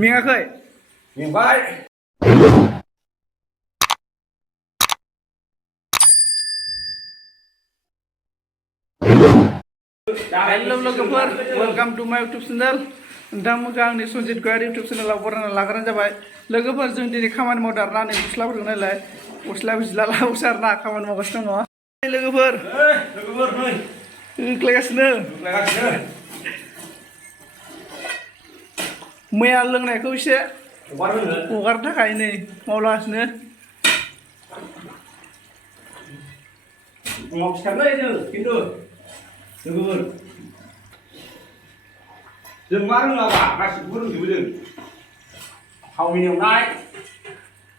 मेङाखै मेंबाय hello लोगोफोर welcome to माय YouTube channel नोंथांमोनखौ आंनि सन्जित गयारि यूट्यूब चैनलाव बरायना लाग्रोनाय जाबाय लोगोफोर जों दिनै खामानि मावदों आरोना नै गस्लाफोरखौ नायलाय गस्ला बिज्ला लाबोसो आरोना खामानि मावगासिनो दङ लोगोफोर होख्लायगासिनो मैया लोंनायखौ एसे हगारनो थाखाय नै मावलागासिनो सिखारबाय जों खिन्थु लोगोफोर जों मा रोङाबा गासिबो रोंजोबो जों थावनि एवनाय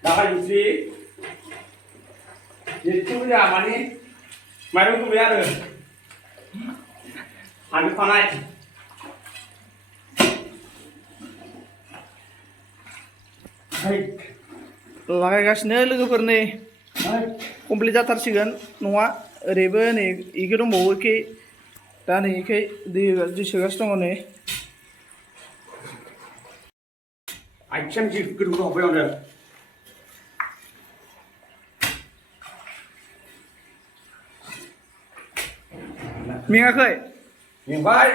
दागा ओंख्रि जेथिंबो जाया माने माइरं गुबै आरो हाननो फानाय लागायगासिनो लोगोफोर नै कमप्लिट जाथारसिगोन नङा ओरैबो नै इखै दंबावो इखै दा नै इखै दै सोगासिनो दङ नै आथिं जि गोदौ हाबबाय आरो मेङाखै मेंबाय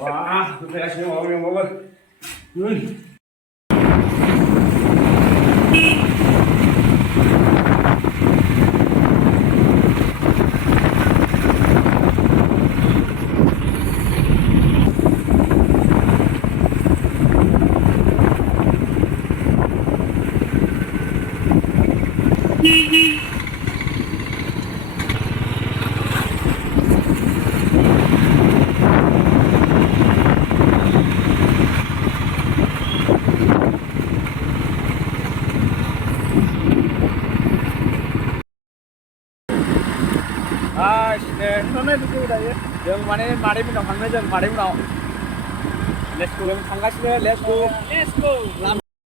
वा होफैगासिनो माबा मेंबाबो जों माने मादैमोननाव थांनो जों मादैमोननाव जों थांगासिनो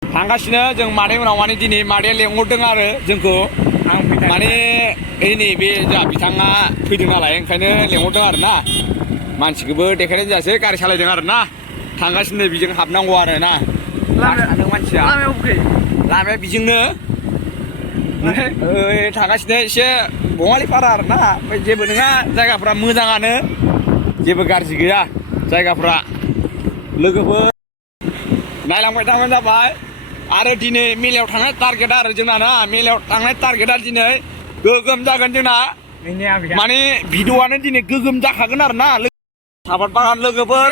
थांगासिनो जों मादैमोननाव माने दिनै मादैया लेंहरदों आरो जोंखौ माने नैबे जोंहा बिथाङा फैदों नालाय ओंखायनो लेंहरदों आरो ना मानसिखौबो देखायनाय जायासै गारि सालायदों आरो ना थांगासिनो बिजों हाबनांगौ आरो ना लामाया मानसिया लामाया बिजोंनो थांगासिनो एसे बङालिपारा आरो ना ओमफ्राय जेबो नङा जायगाफ्रा मोजाङानो जेबो गाज्रि गैया जायगाफ्रा लोगोफोर नायलांबाय थाबानो जाबाय आरो दिनै मेलायाव थांनाय टारगेट आरो जोंना ना मेलायाव थांनाय टारगेटआ दिनै गोगोम जागोन जोंना माने भिडिअ'आनो दिनै गोगोम जाखागोन आरो ना सापात बागान लोगोफोर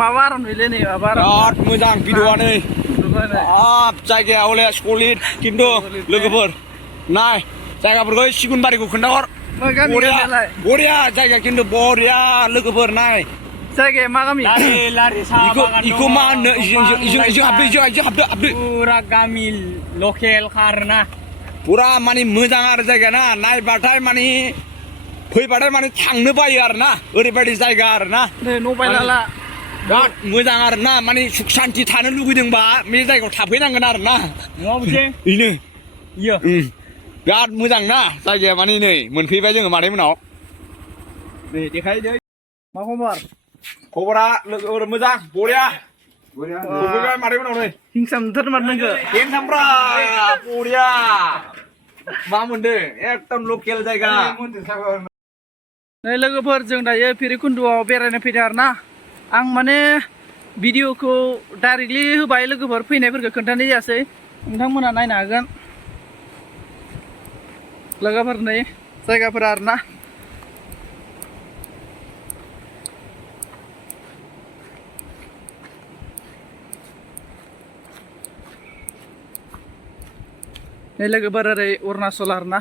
माबा आराम नैलै नै माबा बिराद मोजां भिडिअ'आनो हाब जायगाया हले सलिड खिन्थु लोगोफोर नाय जायगाफोरखौ सिगुनबारिखौ खोन्थाहर बरिया जायगा खिन्थु बरिया लोगोफोर नाय जायगाया मा गामि इखौ मा होनो इजों हाबदो पुरा गामि लकेल आरोना पुरा माने मोजां आरो जायगाया ना नायबाथाय माने फैबाथाय माने थांनो बायो आरो ना ओरैबायदि जायगा आरो ना नै न' बायलाला बिराद मोजां आरो ना माने सुख शान्ति थानो लुगैदोंबा बे जायगायाव थाफैनांगोन आरो ना बेनो बिराद मोजां ना जायगाया माने नै मोनफैबाय जोङो मादैमोननाव नै देखायदो मा खबर खबरा लोगोफोर मोजां बरिया सफैबाय मादैमोननाव नै हिंसा मोनथार मारनांगो एनथामब्रा बरिया मा मोनदों एकदम लकेल जायगा नै लोगोफोर जों दायो भैरबकुन्द'आव बेरायनो फैदों आरो ना आं माने भिडिअ'खौ डाइरेक्टलि होबाय लोगोफोर फैनायफोरखौ खोन्थानाय जायासै नोंथांमोना नायनो हागोन लोगोफोर नै जायगाफोरा आरो ना नै लोगोफोर ओरै अरुणाचल आरो ना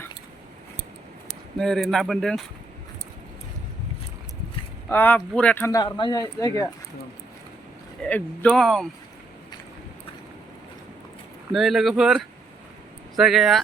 नै ओरै ना बोनदों बरिया थान्दा आरो ना जायगाया एकदम नै लोगोफोर जायगाया